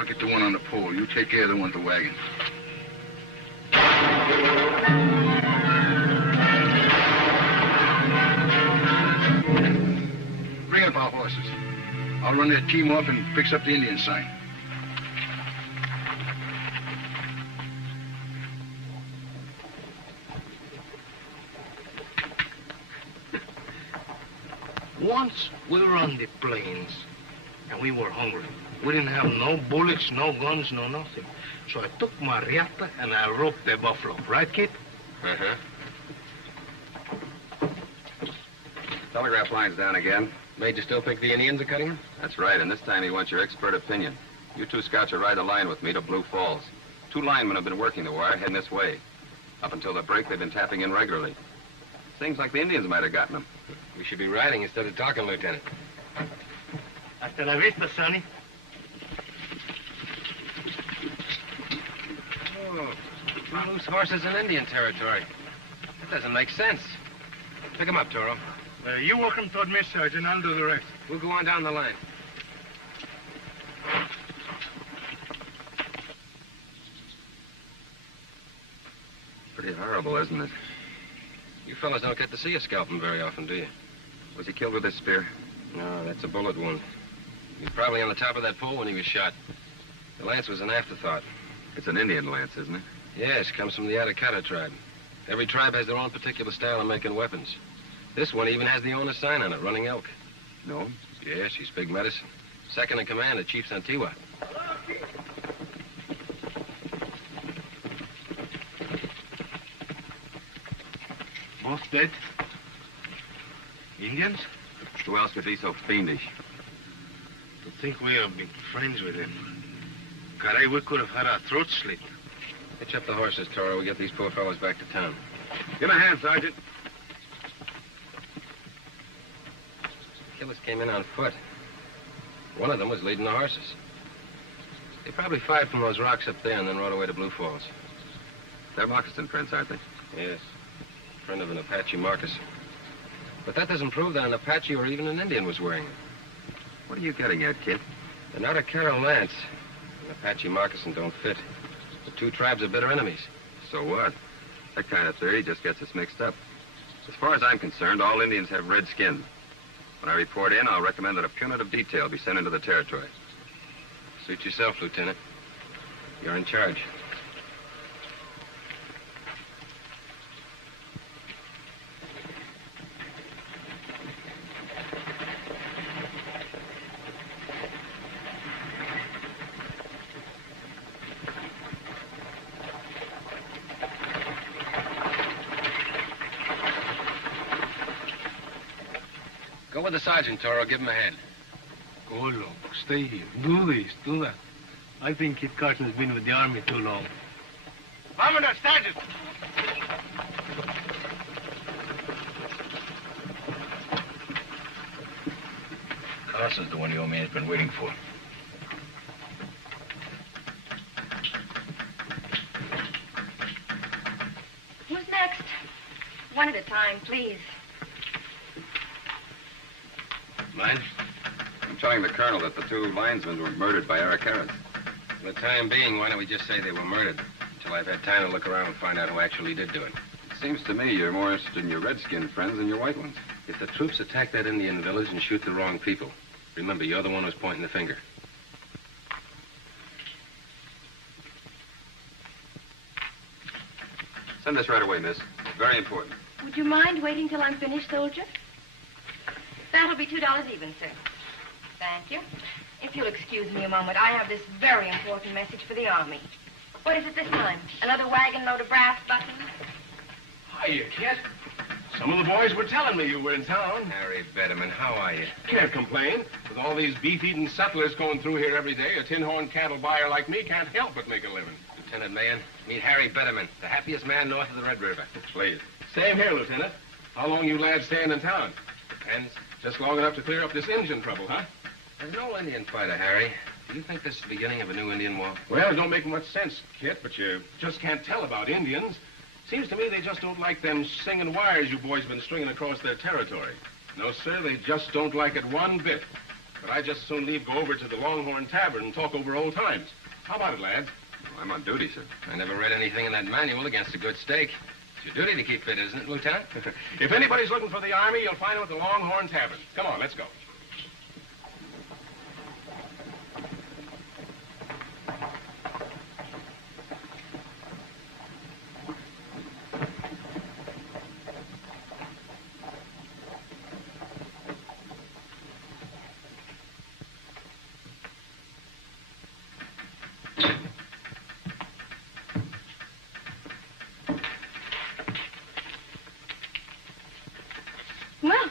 I'll get the one on the pole. You take care of the one at the wagon. Bring up our horses. I'll run their team off and fix up the Indian sign. Once we were on the plains, and we were hungry. We didn't have no bullets, no guns, no nothing. So I took my riata and I roped the buffalo. Right, Kit? Uh-huh. Telegraph line's down again. Major still think the Indians are cutting him? That's right, and this time he wants your expert opinion. You two scouts are ride the line with me to Blue Falls. 2 linemen have been working the wire, heading this way. Up until the break, they've been tapping in regularly. Seems like the Indians might have gotten them. We should be riding instead of talking, Lieutenant. Hasta la vista, Sonny. Oh, loose horses in Indian territory. That doesn't make sense. Pick them up, Toro. You walk them toward me, Sergeant. I'll do the rest. We'll go on down the line. Pretty horrible, isn't it? You fellas don't get to see a scalping very often, do you? Was he killed with this spear? No, that's a bullet wound. He was probably on the top of that pole when he was shot. The lance was an afterthought. It's an Indian lance, isn't it? Yes, comes from the Atacata tribe. Every tribe has their own particular style of making weapons. This one even has the owner's sign on it, running elk. No? Yes, she's big medicine. Second in command of Chief Santiwa. Both dead? Indians? Who else could be so fiendish? To think we have been friends with him. Caray, we could have had our throats slit. Hitch up the horses, Toro. We get these poor fellows back to town. Give him a hand, Sergeant. The killers came in on foot. One of them was leading the horses. They probably fired from those rocks up there and then rode away to Blue Falls. They're moccasin prints, aren't they? Yes. Friend of an Apache moccasin. But that doesn't prove that an Apache or even an Indian was wearing them. What are you getting at, kid? They're not a Carol lance. An Apache moccasin don't fit. The 2 tribes are bitter enemies. So what? That kind of theory just gets us mixed up. As far as I'm concerned, all Indians have red skin. When I report in, I'll recommend that a punitive detail be sent into the territory. Suit yourself, Lieutenant. You're in charge. Go with the sergeant, Toro. Give him a hand. Go, look. Stay here. Do this, do that. I think Kit Carson has been with the army too long. Commander, Sergeant! Carson's the one the old man's been waiting for. Who's next? One at a time, please. Mine? I'm telling the colonel that the 2 linesmen were murdered by Aracaras. For the time being, why don't we just say they were murdered? Until I've had time to look around and find out who actually did do it. It seems to me you're more interested in your red-skinned friends than your white ones. If the troops attack that Indian village and shoot the wrong people, remember, you're the one who's pointing the finger. Send this right away, miss. It's very important. Would you mind waiting till I'm finished, soldier? That'll be $2 even, sir. Thank you. If you'll excuse me a moment, I have this very important message for the Army. What is it this time? Another wagon load of brass buttons? Hiya, Kit. Some of the boys were telling me you were in town. Harry Betterman, how are you? Can't complain. With all these beef-eating settlers going through here every day, a tin-horn cattle buyer like me can't help but make a living. Lieutenant Mahan, meet Harry Betterman, the happiest man north of the Red River. Please. Same here, Lieutenant. How long you lads staying in town? Depends. Just long enough to clear up this engine trouble, huh? There's no Indian fighter, Harry. Do you think this is the beginning of a new Indian war? Well, it don't make much sense, Kit, but you just can't tell about Indians. Seems to me they just don't like them singing wires you boys been stringing across their territory. No, sir, they just don't like it one bit. But I'd just as soon leave, go over to the Longhorn Tavern and talk over old times. How about it, lads? Well, I'm on duty, sir. I never read anything in that manual against a good steak. It's your duty to keep fit, isn't it, Lieutenant? If anybody's looking for the Army, you'll find them at the Longhorn Tavern. Come on, let's go. Well,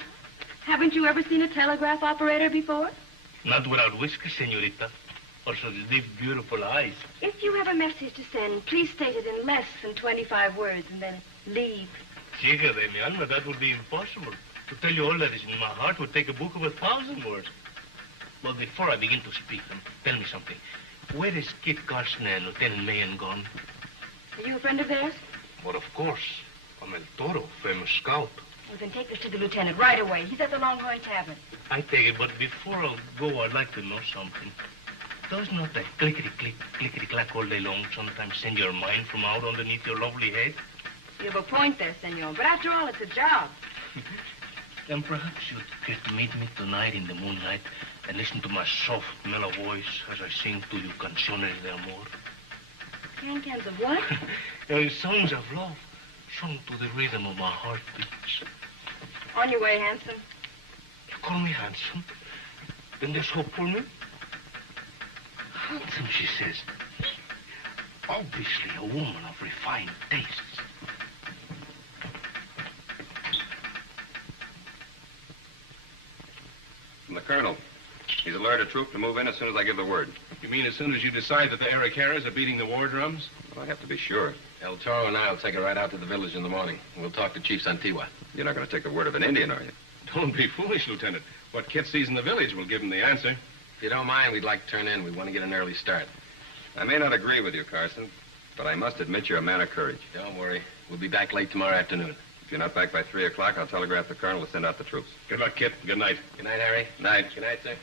haven't you ever seen a telegraph operator before? Not without whiskers, senorita. Also the deep, beautiful eyes. If you have a message to send, please state it in less than 25 words and then leave. Chica de mi alma, that would be impossible. To tell you all that is in my heart would take a book of 1,000 words. But before I begin to speak, tell me something. Where is Kit Carson and Lieutenant Mayen gone? Are you a friend of theirs? Well, of course. I'm El Toro, famous scout. Well, then take this to the lieutenant right away. He's at the Longhorn Tavern. I take it, but before I go, I'd like to know something. Does not that clickety-click, clickety-clack all day long sometimes send your mind from out underneath your lovely head? You have a point there, senor. But after all, it's a job. Then perhaps you'd care to meet me tonight in the moonlight and listen to my soft, mellow voice as I sing to you canciones de amor. Can-cans of what? Songs of love, sung to the rhythm of my heartbeats. On your way, handsome. You call me handsome? Then there's hope for me? Handsome, she says. Obviously a woman of refined tastes. From the colonel. He's alerted a troop to move in as soon as I give the word. You mean as soon as you decide that the Aracaras are beating the war drums? Well, I have to be sure. El Toro and I will take a ride out to the village in the morning. We'll talk to Chief Santigua. You're not going to take the word of an Indian, are you? Don't be foolish, Lieutenant. What Kit sees in the village will give him the answer. If you don't mind, we'd like to turn in. We want to get an early start. I may not agree with you, Carson, but I must admit you're a man of courage. Don't worry. We'll be back late tomorrow afternoon. If you're not back by 3 o'clock, I'll telegraph the colonel to send out the troops. Good luck, Kit. Good night. Good night, Harry. Night. Good night, sir.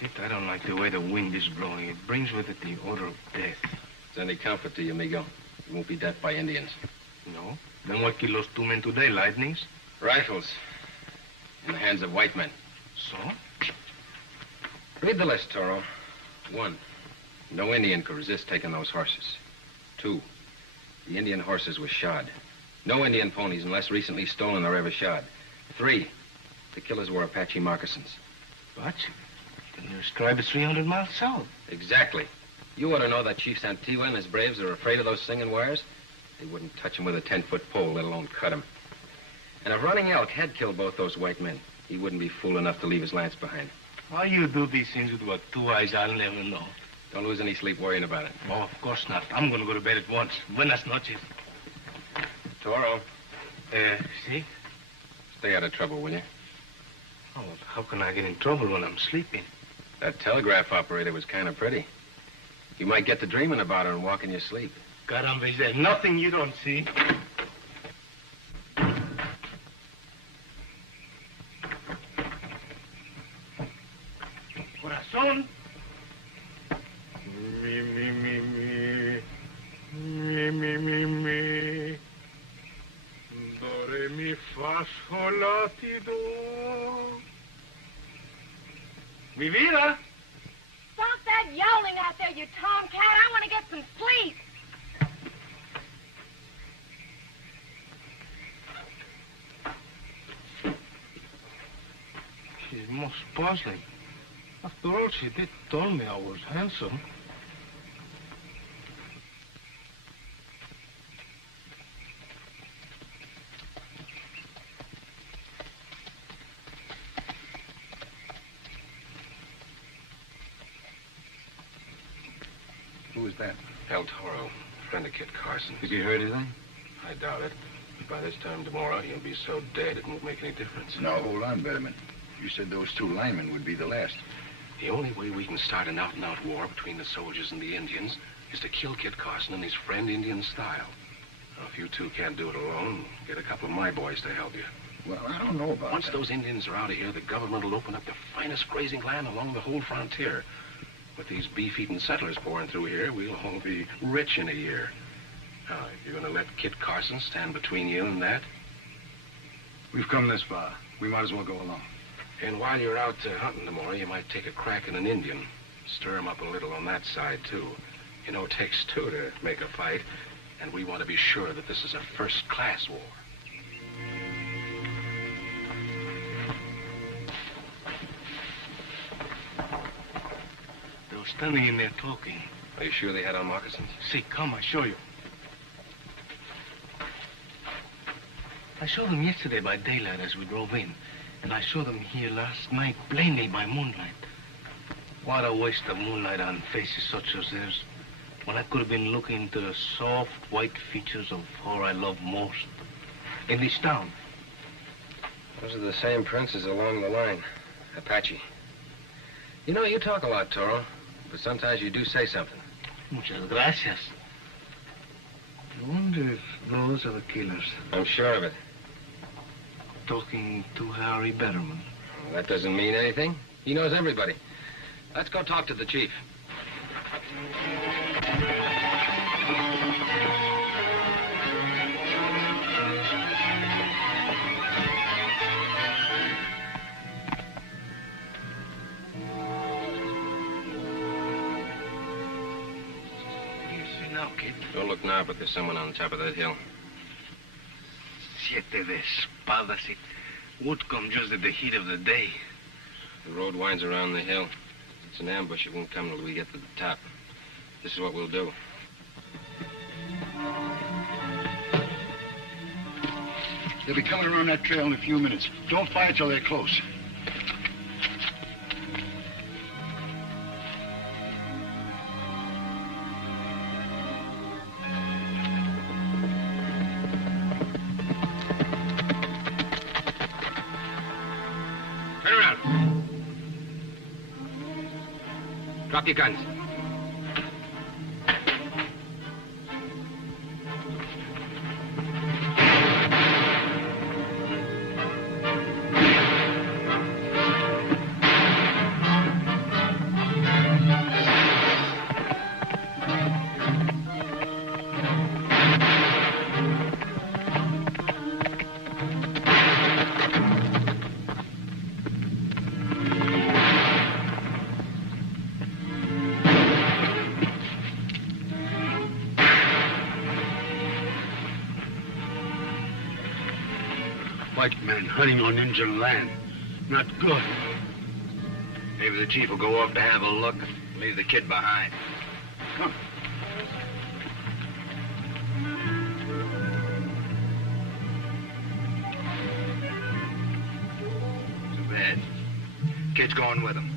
Kit, I don't like the way the wind is blowing. It brings with it the odor of death. If it's any comfort to you, amigo, you won't be death by Indians. No? Then what killed those 2 men today? Lightnings? Rifles. In the hands of white men. So? Read the list, Toro. 1, no Indian could resist taking those horses. 2, the Indian horses were shod. No Indian ponies unless recently stolen or ever shod. 3, the killers wore Apache moccasins. Apache? Then your tribe is 300 miles south. Exactly. You ought to know that Chief Santigua and his braves are afraid of those singing wires. They wouldn't touch him with a 10-foot pole, let alone cut him. And if Running Elk had killed both those white men, he wouldn't be fool enough to leave his lance behind. Why you do these things with what 2 eyes I'll never know. Don't lose any sleep worrying about it. Oh, of course not. I'm going to go to bed at once. Buenas noches. Toro, See? stay out of trouble, will you? Oh, well, how can I get in trouble when I'm sleeping? That telegraph operator was kind of pretty. You might get to dreaming about her and walk in your sleep. Caramba, is there nothing you don't see? Corazón. Mi. Do, re, mi, fa, sol, la, ti, do. Mi vida. Stop that yowling out there, you tomcat. I want to get some sleep. She's most puzzling. After all, she did tell me I was handsome. Who is that? El Toro, friend of Kit Carson. Has he heard anything? I doubt it. By this time tomorrow, he'll be so dead it won't make any difference. No, hold on, Betterman. You said those 2 linemen would be the last. The only way we can start an out-and-out war between the soldiers and the Indians is to kill Kit Carson and his friend Indian style. Now, if you two can't do it alone, get a couple of my boys to help you. Well, I don't know about Once that. those Indians are out of here, the government will open up the finest grazing land along the whole frontier. With these beef-eating settlers pouring through here, we'll all be rich in a year. Now, you're going to let Kit Carson stand between you and that? We've come this far. We might as well go along. And while you're out hunting tomorrow, you might take a crack at an Indian. Stir him up a little on that side, too. You know, it takes two to make a fight, and we want to be sure that this is a first-class war. They were standing in there talking. Are you sure they had on moccasins? See, come, I'll show you. I saw them yesterday by daylight as we drove in, and I saw them here last night plainly by moonlight. What a waste of moonlight on faces such as theirs, when I could have been looking into the soft, white features of her I love most in this town. Those are the same princes along the line. Apache. You know, you talk a lot, Toro, but sometimes you do say something. Muchas gracias. I wonder if those are the killers. I'm sure of it. Talking to Harry Betterman. Well, that doesn't mean anything. He knows everybody. Let's go talk to the chief. Now, Kit. Don't look now, but there's someone on top of that hill. Siete de espadas. It would come just at the heat of the day. The road winds around the hill. It's an ambush. It won't come till we get to the top. This is what we'll do. They'll be coming around that trail in a few minutes. Don't fire till they're close. Turn around. Drop your guns. White man hunting on Indian land. Not good. Maybe the chief will go off to have a look and leave the kid behind. Come. Too bad. Kid's going with him.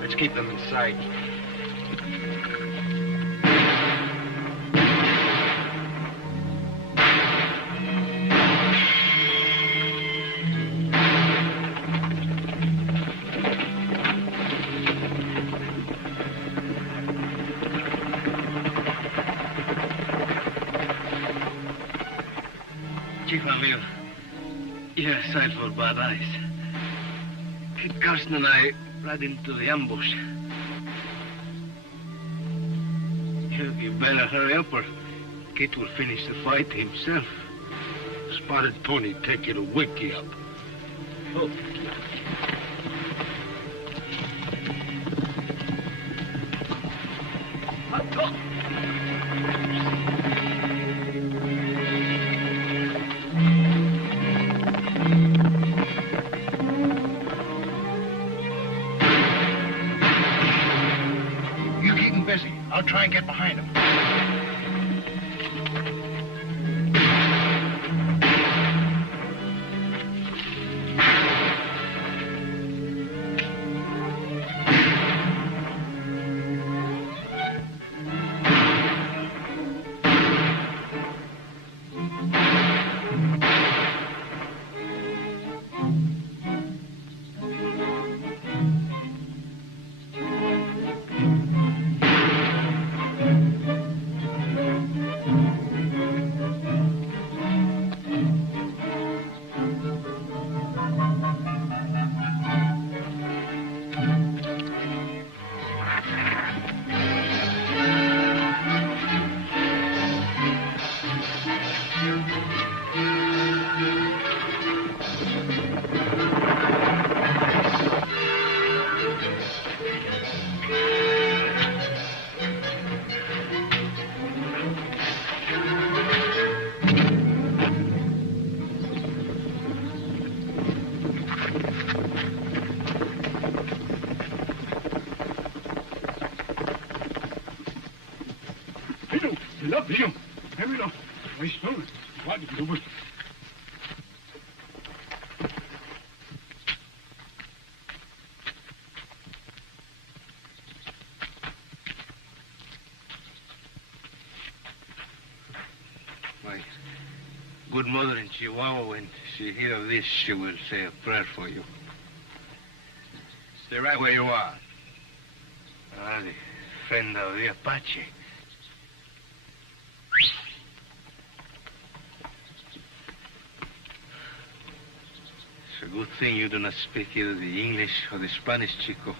Let's keep them in sight. Chief amigo, you're a sight for bad eyes. Kit Carson and I ran into the ambush. You better hurry up or Kit will finish the fight himself. Spotted pony take you to wake you up. Oh. You keep him busy. I'll try and get behind him. My good mother in Chihuahua, when she hears of this, she will say a prayer for you. Stay right where you are. The friend of the Apache. It's a good thing you do not speak either the English or the Spanish, Chico,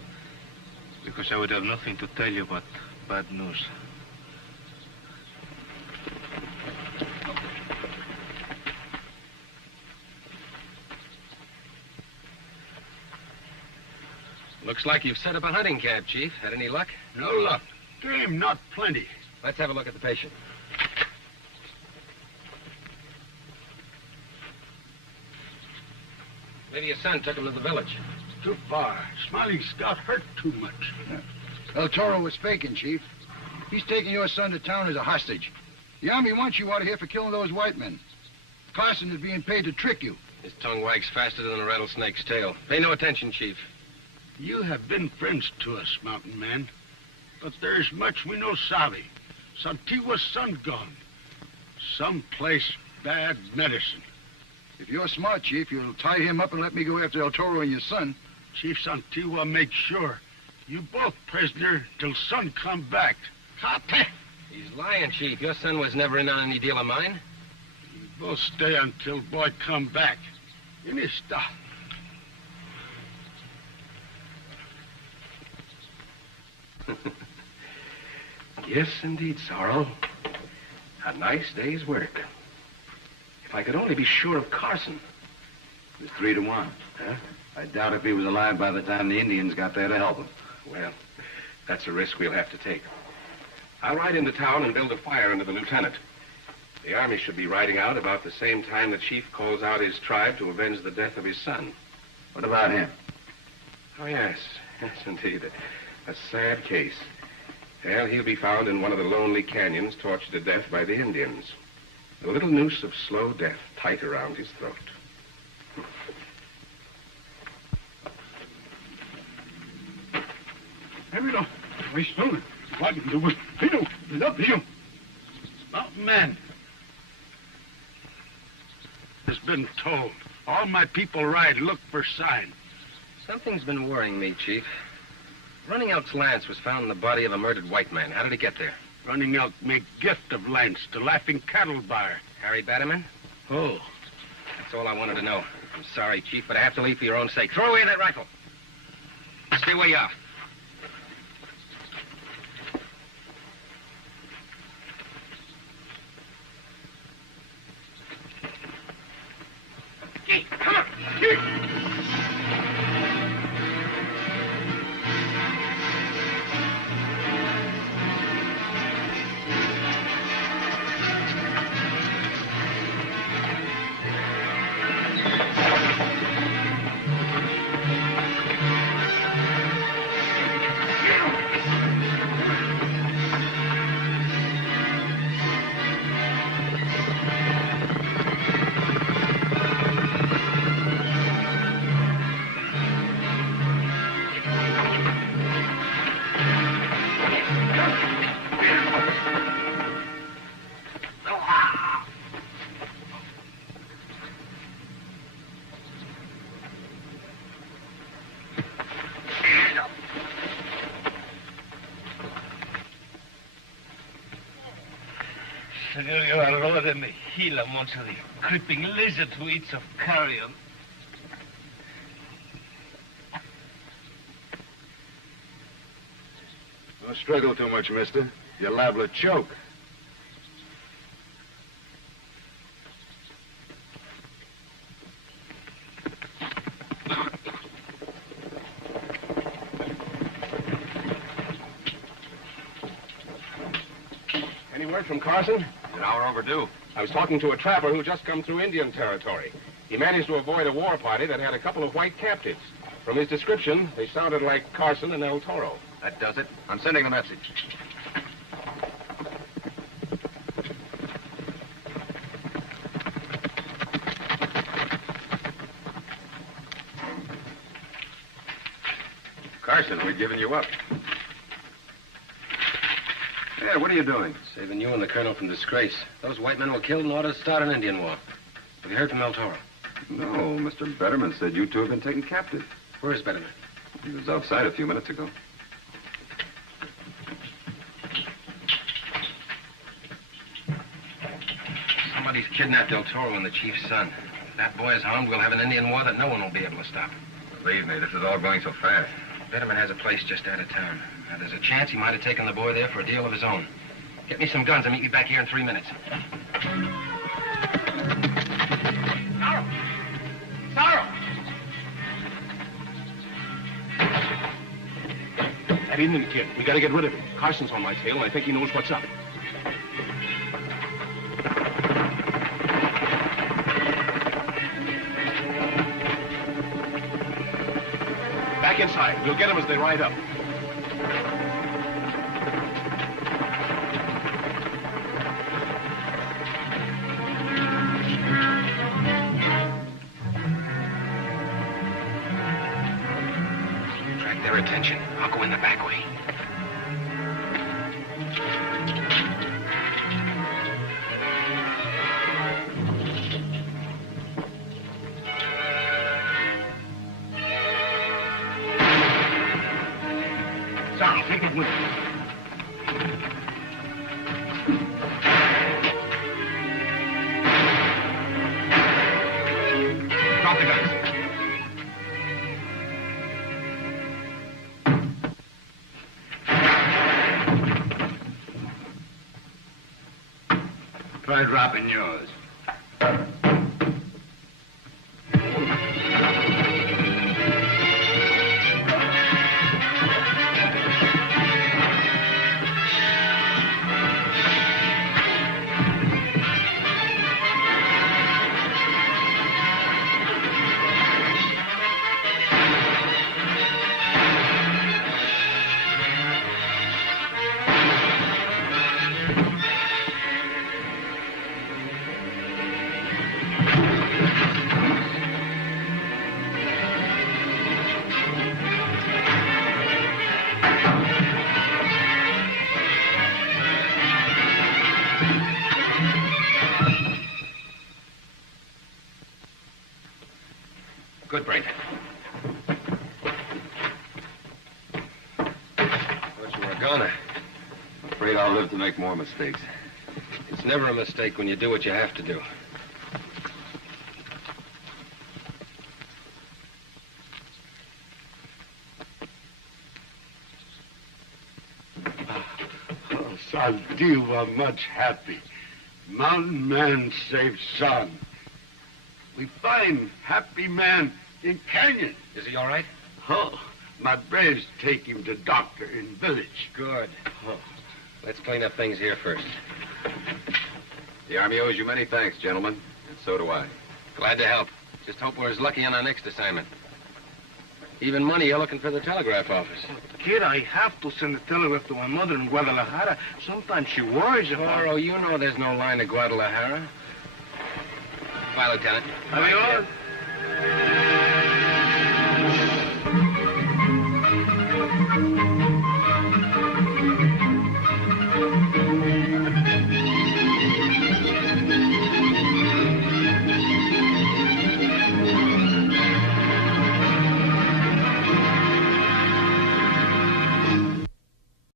because I would have nothing to tell you but bad news. Looks like you've set up a hunting camp, Chief. Had any luck? No luck. Game, not plenty. Let's have a look at the patient. Maybe your son took him to the village. Too far. Smiley Scout hurt too much. El Toro was faking, Chief. He's taking your son to town as a hostage. The Army wants you out of here for killing those white men. Carson is being paid to trick you. His tongue wags faster than a rattlesnake's tail. Pay no attention, Chief. You have been friends to us, mountain man. But there's much we no savvy. Santiago's son gone. Someplace bad medicine. If you're smart, Chief, you'll tie him up and let me go after El Toro and your son. Chief Santigua make sure you both prisoner till son come back. Cate. He's lying, Chief. Your son was never in on any deal of mine. You both stay until boy come back. In his stuff. Yes, indeed, Sorrel. A nice day's work. If I could only be sure of Carson. It was 3 to 1. Huh? I doubt if he was alive by the time the Indians got there to help him. Well, that's a risk we'll have to take. I'll ride into town and build a fire under the lieutenant. The Army should be riding out about the same time the chief calls out his tribe to avenge the death of his son. What about him? Oh, yes. Yes, indeed. A sad case. Well, he'll be found in one of the lonely canyons, tortured to death by the Indians. A little noose of slow death tight around his throat. Mountain man. Has been told. All my people ride, look for sign. Something's been worrying me, Chief. Running Elk's lance was found in the body of a murdered white man. How did it get there? Running Elk make gift of lance to Laughing Cattle Bar. Harry Batterman? Oh. That's all I wanted to know. I'm sorry, Chief, but I have to leave for your own sake. Throw away that rifle. Stay where you are. Come on. Senor, you are lower than the hill amongst the creeping lizard who eats of carrion. Don't struggle too much, mister. You're liable to choke. Any word from Carson? An hour overdue. I was talking to a trapper who just come through Indian territory. He managed to avoid a war party that had a couple of white captives. From his description, they sounded like Carson and El Toro. That does it. I'm sending the message. question. We'd given you up. Yeah, what are you doing? Saving you and the colonel from disgrace. Those white men were killed in order to start an Indian war. Have you heard from El Toro? No, Mr. Betterman said you two have been taken captive. Where is Betterman? He was outside a few minutes ago. Somebody's kidnapped El Toro and the chief's son. If that boy is harmed, we'll have an Indian war that no one will be able to stop. Believe me, this is all going so fast. Betterman has a place just out of town. Now, there's a chance he might have taken the boy there for a deal of his own. Get me some guns and meet me back here in 3 minutes. Sorrow! Sorrow! That Indian kid. We gotta get rid of him. Carson's on my tail, and I think he knows what's up. Back inside. We'll get him as they ride up. Attract their attention. I'll go in the back way. Sorrow, take it with you. Drop the guns. Try dropping yours. Good, Brent. Thought you were a goner. I'm afraid I'll live to make more mistakes. It's never a mistake when you do what you have to do. Oh, Santi were much happy. Mountain man saved son. We find happy man in canyon. Is he all right? Oh, my braves take him to doctor in village. Good. Oh. Let's clean up things here first. The Army owes you many thanks, gentlemen, and so do I. Glad to help. Just hope we're as lucky on our next assignment. Even money, you're looking for the telegraph office. Kid, I have to send a telegraph to my mother in Guadalajara. Sometimes she worries about... Toro, you know there's no line to Guadalajara. Bye, Lieutenant. Adios.